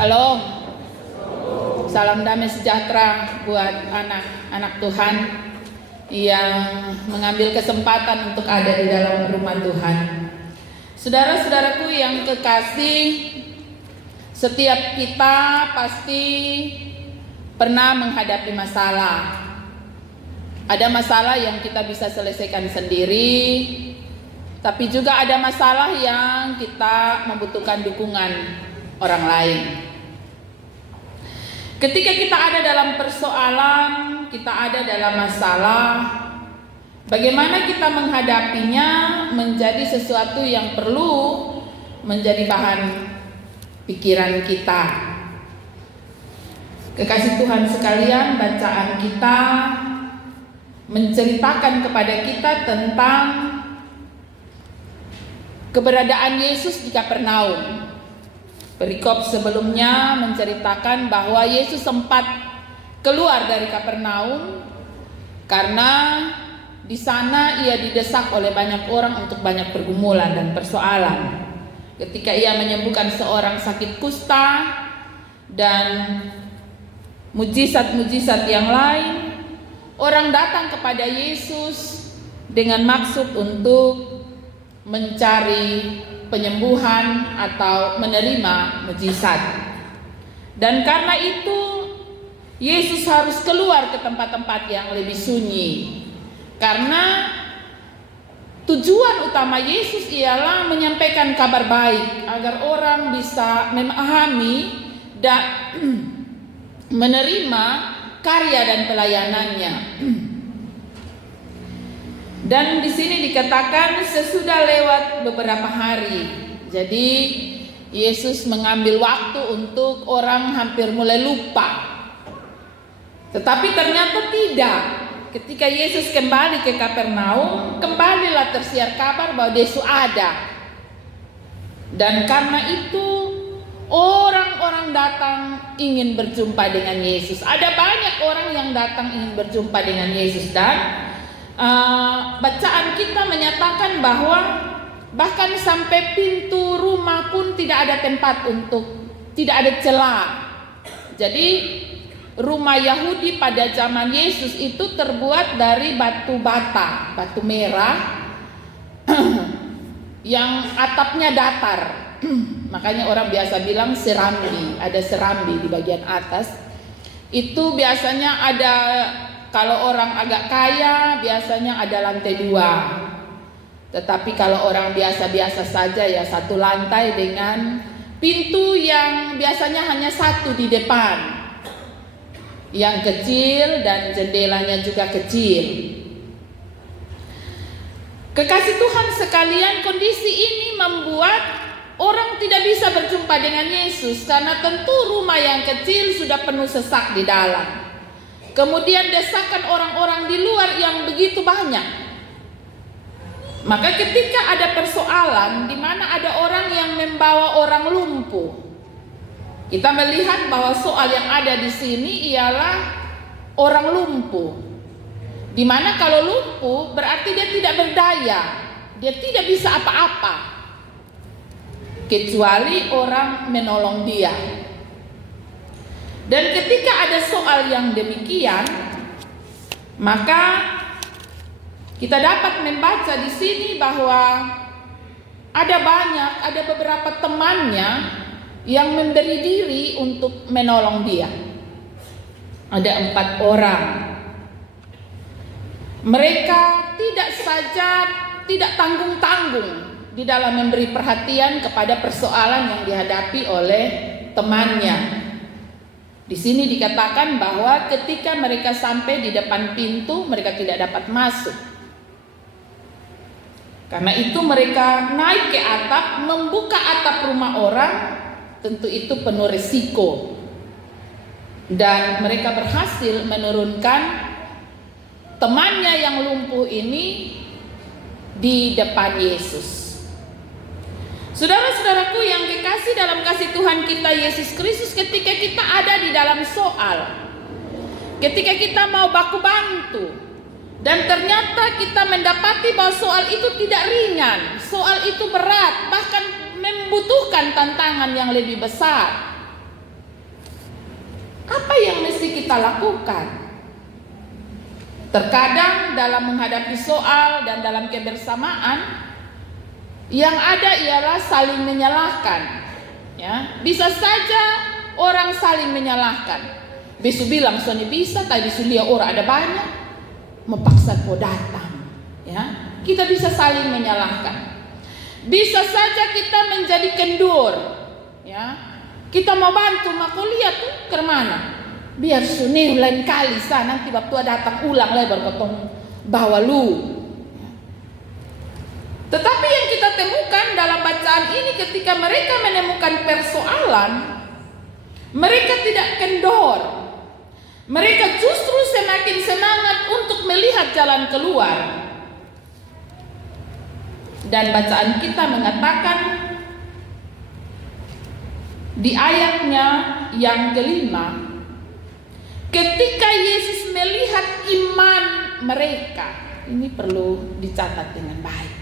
Shalom, salam damai sejahtera buat anak-anak Tuhan yang mengambil kesempatan untuk ada di dalam rumah Tuhan. Saudara-saudaraku yang kekasih, setiap kita pasti pernah menghadapi masalah. Ada masalah yang kita bisa selesaikan sendiri, tapi juga ada masalah yang kita membutuhkan dukungan orang lain. Ketika kita ada dalam persoalan, kita ada dalam masalah, bagaimana kita menghadapinya menjadi sesuatu yang perlu menjadi bahan pikiran kita. Kekasih Tuhan sekalian, bacaan kita menceritakan kepada kita tentang keberadaan Yesus di Kapernaum. Perikop sebelumnya menceritakan bahwa Yesus sempat keluar dari Kapernaum karena di sana ia didesak oleh banyak orang untuk banyak pergumulan dan persoalan. Ketika ia menyembuhkan seorang sakit kusta dan mujizat-mujizat yang lain, orang datang kepada Yesus dengan maksud untuk mencari penyembuhan atau menerima mujizat. Dan karena itu Yesus harus keluar ke tempat-tempat yang lebih sunyi, karena tujuan utama Yesus ialah menyampaikan kabar baik agar orang bisa memahami dan menerima karya dan pelayanannya. Dan di sini dikatakan sesudah lewat beberapa hari. Jadi Yesus mengambil waktu untuk orang hampir mulai lupa. Tetapi ternyata tidak. Ketika Yesus kembali ke Kapernaum, kembalilah tersiar kabar bahwa Yesus ada. Dan karena itu orang-orang datang ingin berjumpa dengan Yesus. Ada banyak orang yang datang ingin berjumpa dengan Yesus, dan bacaan kita menyatakan bahwa bahkan sampai pintu rumah pun tidak ada tempat tidak ada celah. Jadi rumah Yahudi pada zaman Yesus itu terbuat dari batu bata, batu merah yang atapnya datar. Makanya orang biasa bilang serambi, ada serambi di bagian atas. Itu biasanya ada, kalau orang agak kaya biasanya ada lantai 2. Tetapi kalau orang biasa-biasa saja ya satu lantai dengan pintu yang biasanya hanya satu di depan, yang kecil dan jendelanya juga kecil. Kekasih Tuhan sekalian, kondisi ini membuat orang tidak bisa berjumpa dengan Yesus karena tentu rumah yang kecil sudah penuh sesak di dalam. Kemudian desakan orang-orang di luar yang begitu banyak. Maka ketika ada persoalan di mana ada orang yang membawa orang lumpuh, kita melihat bahwa soal yang ada di sini ialah orang lumpuh. Di mana kalau lumpuh berarti dia tidak berdaya, dia tidak bisa apa-apa kecuali orang menolong dia. Dan ketika ada soal yang demikian, maka kita dapat membaca di sini bahwa ada beberapa temannya yang memberi diri untuk menolong dia. Ada 4 orang. Mereka tidak tanggung-tanggung di dalam memberi perhatian kepada persoalan yang dihadapi oleh temannya. Di sini dikatakan bahwa ketika mereka sampai di depan pintu, mereka tidak dapat masuk. Karena itu mereka naik ke atap, membuka atap rumah orang, tentu itu penuh risiko. Dan mereka berhasil menurunkan temannya yang lumpuh ini di depan Yesus. Saudara-saudaraku yang kekasih dalam kasih Tuhan kita Yesus Kristus, ketika kita ada di dalam soal, ketika kita mau baku bantu, dan ternyata kita mendapati bahwa soal itu tidak ringan, soal itu berat, bahkan membutuhkan tantangan yang lebih besar. Apa yang mesti kita lakukan? Terkadang dalam menghadapi soal dan dalam kebersamaan, yang ada ialah saling menyalahkan. Ya, bisa saja orang saling menyalahkan. Besu bilang Sony bisa, tadi sulia orang ada banyak, memaksa kau datang. Ya, kita bisa saling menyalahkan. Bisa saja kita menjadi kendur. Ya, kita mau bantu, mau lihat tuh ke mana? Biar Sony lain kali nanti waktu datang ulang lebar potong bawa lu. Tetapi yang kita temukan dalam bacaan ini, ketika mereka menemukan persoalan, mereka tidak kendor. Mereka justru semakin semangat untuk melihat jalan keluar. Dan bacaan kita mengatakan di ayatnya yang kelima, ketika Yesus melihat iman mereka, ini perlu dicatat dengan baik.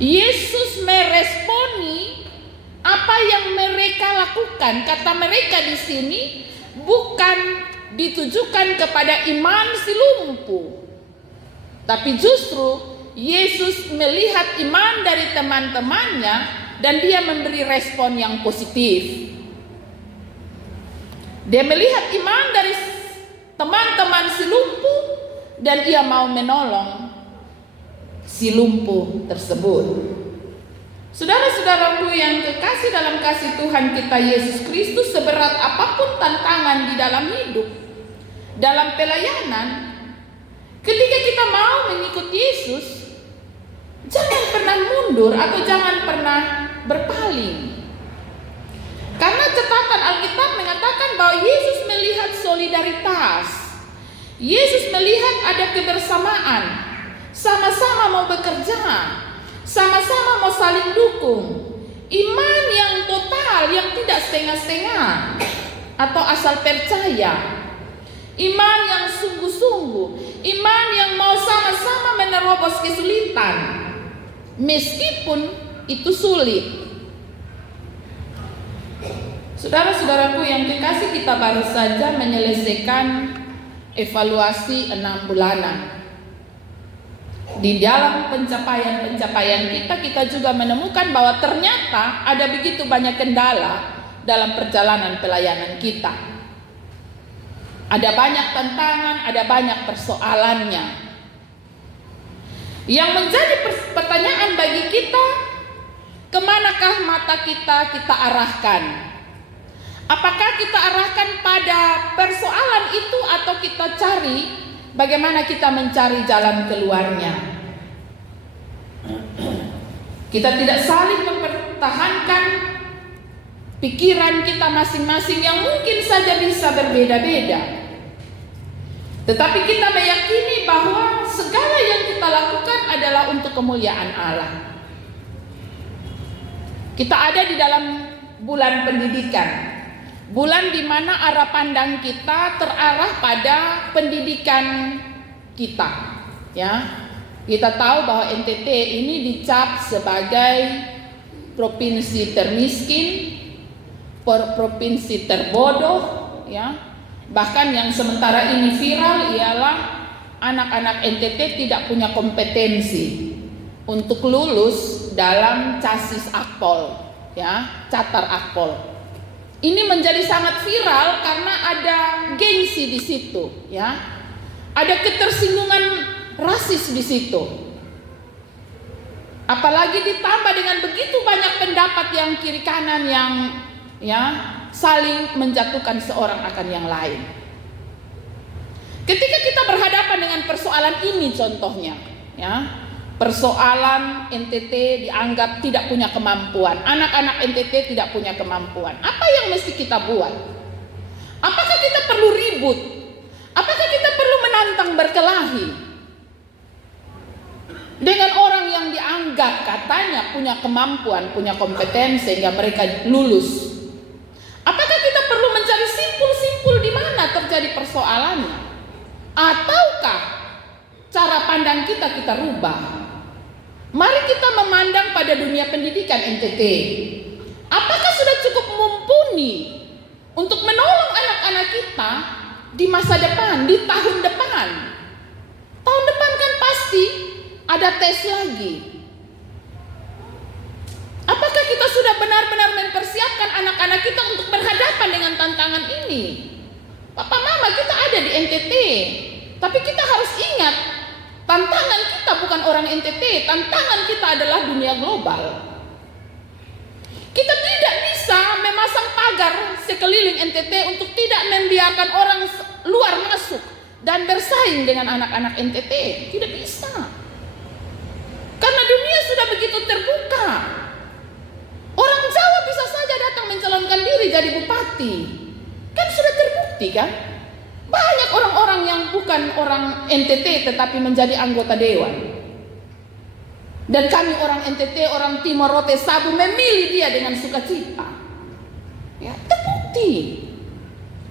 Yesus meresponi apa yang mereka lakukan. Kata mereka di sini bukan ditujukan kepada iman si lumpuh, tapi justru Yesus melihat iman dari teman-temannya dan dia memberi respon yang positif. Dia melihat iman dari teman-teman si lumpuh dan ia mau menolong si lumpuh tersebut. Saudara-saudaraku yang kekasih dalam kasih Tuhan kita Yesus Kristus, seberat apapun tantangan di dalam hidup, dalam pelayanan, ketika kita mau mengikut Yesus, jangan pernah mundur atau jangan pernah berpaling. Karena catatan Alkitab mengatakan bahwa Yesus melihat solidaritas. Yesus melihat ada kebersamaan. Sama-sama mau bekerja. Sama-sama mau saling dukung. Iman yang total, yang tidak setengah-setengah atau asal percaya. Iman yang sungguh-sungguh. Iman yang mau sama-sama menerobos kesulitan. Meskipun itu sulit. Saudara-saudaraku yang kekasih, kita baru saja menyelesaikan evaluasi 6 bulanan. Di dalam pencapaian-pencapaian kita juga menemukan bahwa ternyata ada begitu banyak kendala dalam perjalanan pelayanan kita. Ada banyak tantangan, ada banyak persoalannya. Yang menjadi pertanyaan bagi kita, kemanakah mata kita arahkan? Apakah kita arahkan pada persoalan itu atau kita cari bagaimana kita mencari jalan keluarnya? Kita tidak saling mempertahankan pikiran kita masing-masing yang mungkin saja bisa berbeda-beda. Tetapi kita meyakini bahwa segala yang kita lakukan adalah untuk kemuliaan Allah. Kita ada di dalam bulan pendidikan. Bulan di mana arah pandang kita terarah pada pendidikan kita. Ya, kita tahu bahwa NTT ini dicap sebagai provinsi termiskin, provinsi terbodoh. Ya, bahkan yang sementara ini viral ialah anak-anak NTT tidak punya kompetensi untuk lulus dalam casis akpol, ya, catar akpol. Ini menjadi sangat viral karena ada gengsi di situ, ya. Ada ketersinggungan rasis di situ. Apalagi ditambah dengan begitu banyak pendapat yang kiri kanan yang ya saling menjatuhkan seorang akan yang lain. Ketika kita berhadapan dengan persoalan ini contohnya, ya. Persoalan NTT dianggap tidak punya kemampuan. Anak-anak NTT tidak punya kemampuan. Apa yang mesti kita buat? Apakah kita perlu ribut? Apakah kita perlu menantang berkelahi dengan orang yang dianggap katanya punya kemampuan, punya kompetensi sehingga mereka lulus? Apakah kita perlu mencari simpul-simpul di mana terjadi persoalannya? Ataukah cara pandang kita rubah? Mari kita memandang pada dunia pendidikan NTT. Apakah sudah cukup mumpuni untuk menolong anak-anak kita di masa depan, di tahun depan. Tahun depan kan pasti ada tes lagi. Apakah kita sudah benar-benar mempersiapkan anak-anak kita untuk berhadapan dengan tantangan ini? Papa mama kita ada di NTT, tapi kita harus ingat, tantangan kita bukan orang NTT, tantangan kita adalah dunia global. Kita tidak bisa memasang pagar sekeliling NTT untuk tidak membiarkan orang luar masuk dan bersaing dengan anak-anak NTT. Tidak bisa. Karena dunia sudah begitu terbuka. Orang Jawa bisa saja datang mencalonkan diri jadi bupati. Kan sudah terbukti kan? Banyak orang-orang yang bukan orang NTT tetapi menjadi anggota dewan. Dan kami orang NTT, orang Timor Rote Sabu memilih dia dengan sukacita. Ya, terbukti.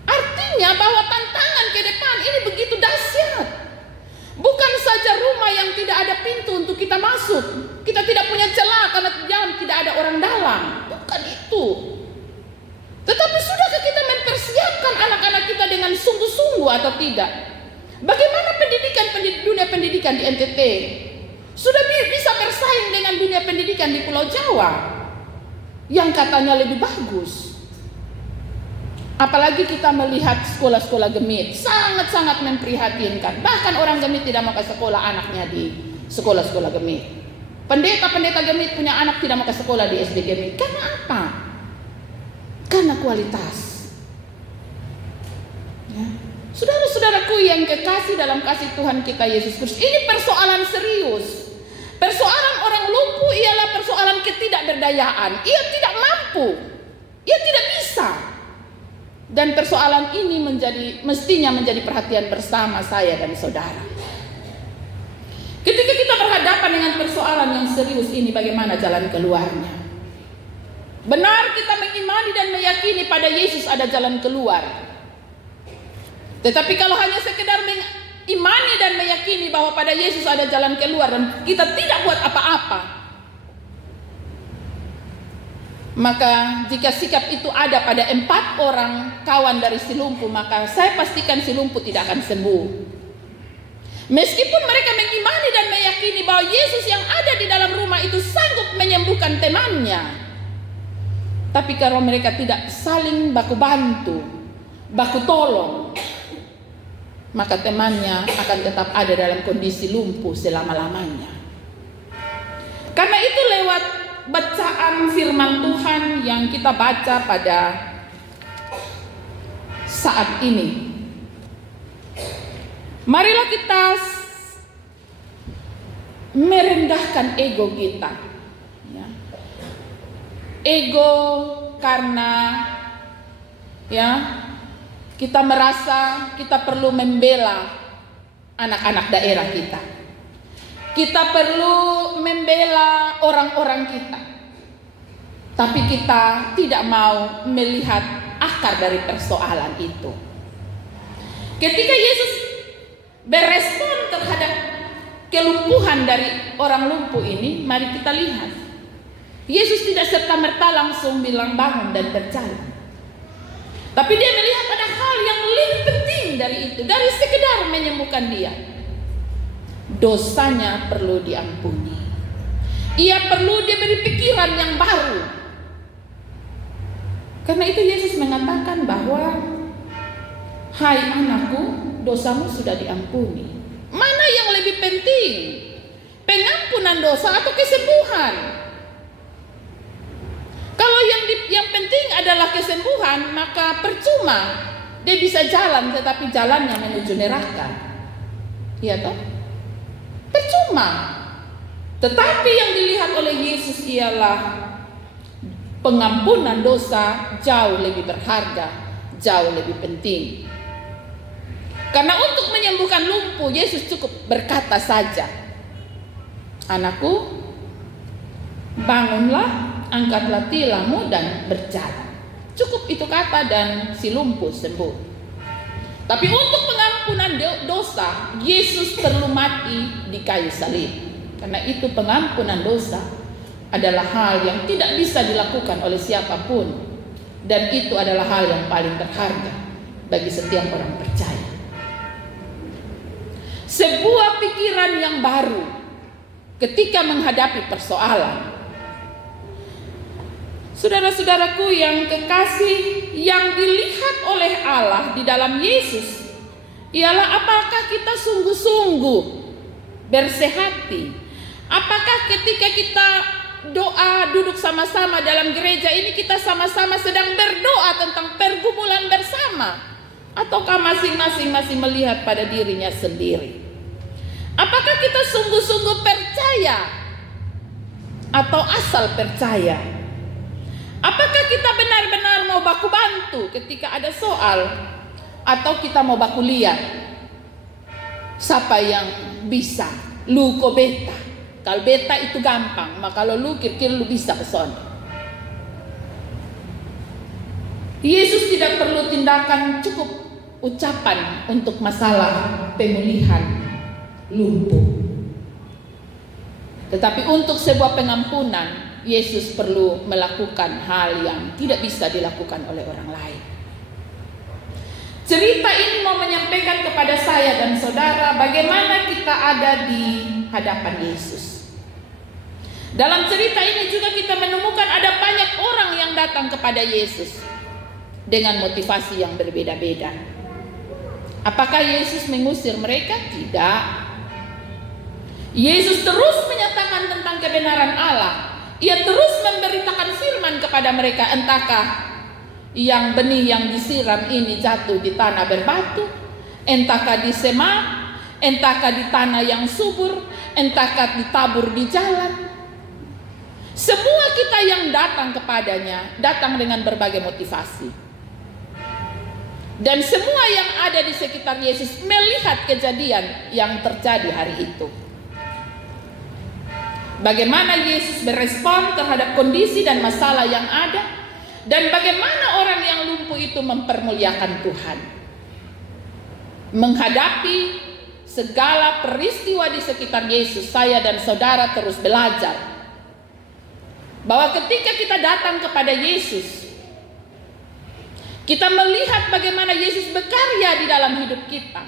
Artinya bahwa tantangan ke depan ini begitu dahsyat. Bukan saja rumah yang tidak ada pintu untuk kita masuk. Kita tidak punya celah karena di dalam tidak ada orang dalam. Bukan itu. Tetapi sudahkah kita mempersiapkan anak-anak kita dengan sungguh-sungguh atau tidak? Bagaimana dunia pendidikan di NTT? Sudah bisa bersaing dengan dunia pendidikan di Pulau Jawa yang katanya lebih bagus. Apalagi kita melihat sekolah-sekolah Gemit, sangat-sangat memprihatinkan. Bahkan orang Gemit tidak mau ke sekolah anaknya di sekolah-sekolah Gemit. Pendeta-pendeta Gemit punya anak tidak mau ke sekolah di SD Gemit. Karena apa? Karena kualitas. Ya. Saudara-saudaraku yang kekasih dalam kasih Tuhan kita Yesus Kristus, ini persoalan serius. Persoalan orang lumpuh ialah persoalan ketidakberdayaan. Ia tidak mampu. Ia tidak bisa. Dan persoalan ini mestinya menjadi perhatian bersama saya dan saudara. Ketika kita berhadapan dengan persoalan yang serius ini, bagaimana jalan keluarnya? Benar kita mengimani dan meyakini pada Yesus ada jalan keluar. Tetapi kalau hanya sekedar mengimani dan meyakini bahwa pada Yesus ada jalan keluar dan kita tidak buat apa-apa, maka jika sikap itu ada pada 4 orang kawan dari si lumpuh, maka saya pastikan si lumpuh tidak akan sembuh. Meskipun mereka mengimani dan meyakini bahwa Yesus yang ada di dalam rumah itu sanggup menyembuhkan temannya, tapi kalau mereka tidak saling baku bantu, baku tolong, maka temannya akan tetap ada dalam kondisi lumpuh selama-lamanya. Karena itu lewat bacaan firman Tuhan yang kita baca pada saat ini, marilah kita merendahkan ego kita. Ya. Ego karena kita merasa kita perlu membela anak-anak daerah kita. Kita perlu membela orang-orang kita. Tapi kita tidak mau melihat akar dari persoalan itu. Ketika Yesus berespon terhadap kelumpuhan dari orang lumpuh ini, mari kita lihat. Yesus tidak serta-merta langsung bilang bangun dan berjalan. Tapi dia melihat ada hal yang lebih penting dari itu, dari sekedar menyembuhkan dia. Dosanya perlu diampuni. Ia perlu diberi pikiran yang baru. Karena itu Yesus mengatakan bahwa, hai anakku, dosamu sudah diampuni. Mana yang lebih penting? Pengampunan dosa atau kesembuhan? Kalau yang penting adalah kesembuhan, maka percuma dia bisa jalan tetapi jalannya menuju neraka. Iya toh? Percuma. Tetapi yang dilihat oleh Yesus ialah pengampunan dosa jauh lebih berharga, jauh lebih penting. Karena untuk menyembuhkan lumpuh, Yesus cukup berkata saja, anakku, bangunlah, angkatlah tilammu dan berjalan. Cukup itu kata dan si lumpuh sembuh. Tapi untuk pengampunan dosa, Yesus perlu mati di kayu salib. Karena itu pengampunan dosa adalah hal yang tidak bisa dilakukan oleh siapapun Dan itu adalah hal yang paling berharga bagi setiap orang percaya. Sebuah pikiran yang baru ketika menghadapi persoalan. Saudara-saudaraku yang kekasih, yang dilihat oleh Allah di dalam Yesus ialah apakah kita sungguh-sungguh bersehati. Apakah ketika kita doa duduk sama-sama dalam gereja ini kita sama-sama sedang berdoa tentang pergumulan bersama, ataukah masing-masing masih melihat pada dirinya sendiri? Apakah kita sungguh-sungguh percaya atau asal percaya? Apakah kita benar-benar mau baku bantu ketika ada soal, atau kita mau baku lihat siapa yang bisa? Lu kok beta? Kalau beta itu gampang, maka kalau lu kira-kira lu bisa kesana. Yesus tidak perlu tindakan, cukup ucapan untuk masalah pemulihan lumpuh. Tetapi untuk sebuah pengampunan, Yesus perlu melakukan hal yang tidak bisa dilakukan oleh orang lain. Cerita ini mau menyampaikan kepada saya dan saudara bagaimana kita ada di hadapan Yesus. Dalam cerita ini juga kita menemukan ada banyak orang yang datang kepada Yesus dengan motivasi yang berbeda-beda. Apakah Yesus mengusir mereka? Tidak. Yesus terus menyatakan tentang kebenaran Allah. Ia terus memberitakan firman kepada mereka, entahkah yang benih yang disiram ini jatuh di tanah berbatu, entahkah di semak, entahkah di tanah yang subur, entahkah ditabur di jalan. Semua kita yang datang kepadanya datang dengan berbagai motivasi. Dan semua yang ada di sekitar Yesus melihat kejadian yang terjadi hari itu. Bagaimana Yesus berespon terhadap kondisi dan masalah yang ada, dan bagaimana orang yang lumpuh itu mempermuliakan Tuhan. Menghadapi segala peristiwa di sekitar Yesus, saya dan saudara terus belajar bahwa ketika kita datang kepada Yesus, kita melihat bagaimana Yesus berkarya di dalam hidup kita.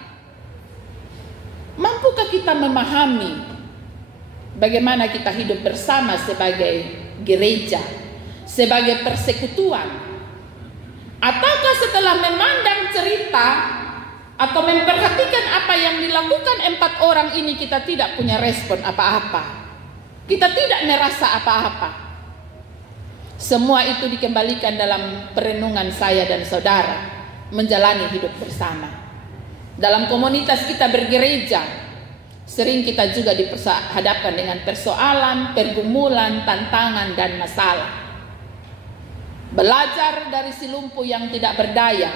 Mampukah kita memahami bagaimana kita hidup bersama sebagai gereja, sebagai persekutuan? Ataukah setelah memandang cerita atau memperhatikan apa yang dilakukan 4 orang ini kita tidak punya respon apa-apa? Kita tidak merasa apa-apa. Semua itu dikembalikan dalam perenungan saya dan saudara menjalani hidup bersama. Dalam komunitas kita bergereja, sering kita juga diperhadapkan dengan persoalan, pergumulan, tantangan, dan masalah. Belajar dari si lumpuh yang tidak berdaya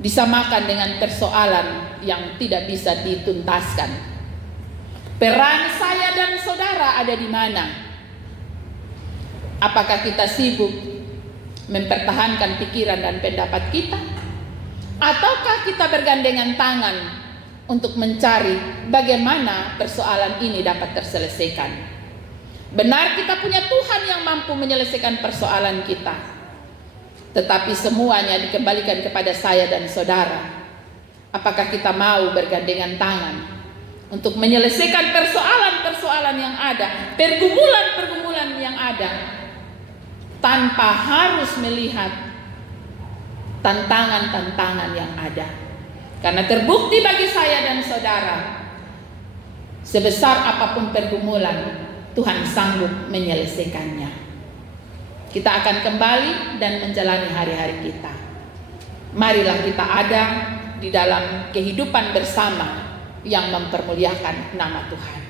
disamakan dengan persoalan yang tidak bisa dituntaskan. Peran saya dan saudara ada di mana? Apakah kita sibuk mempertahankan pikiran dan pendapat kita? Ataukah kita bergandengan tangan untuk mencari bagaimana persoalan ini dapat terselesaikan? Benar kita punya Tuhan yang mampu menyelesaikan persoalan kita, tetapi semuanya dikembalikan kepada saya dan saudara. Apakah kita mau bergandengan tangan untuk menyelesaikan persoalan-persoalan yang ada, pergumulan-pergumulan yang ada, tanpa harus melihat tantangan-tantangan yang ada? Karena terbukti bagi saya dan saudara, sebesar apapun pergumulan, Tuhan sanggup menyelesaikannya. Kita akan kembali dan menjalani hari-hari kita. Marilah kita ada di dalam kehidupan bersama yang mempermuliakan nama Tuhan.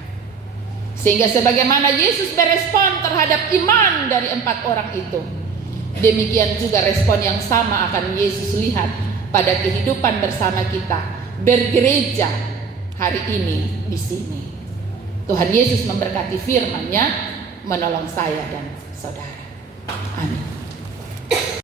Sehingga sebagaimana Yesus berespon terhadap iman dari 4 orang itu, demikian juga respon yang sama akan Yesus lihat pada kehidupan bersama kita bergereja hari ini di sini. Tuhan Yesus memberkati firman-Nya, menolong saya dan saudara. Amin.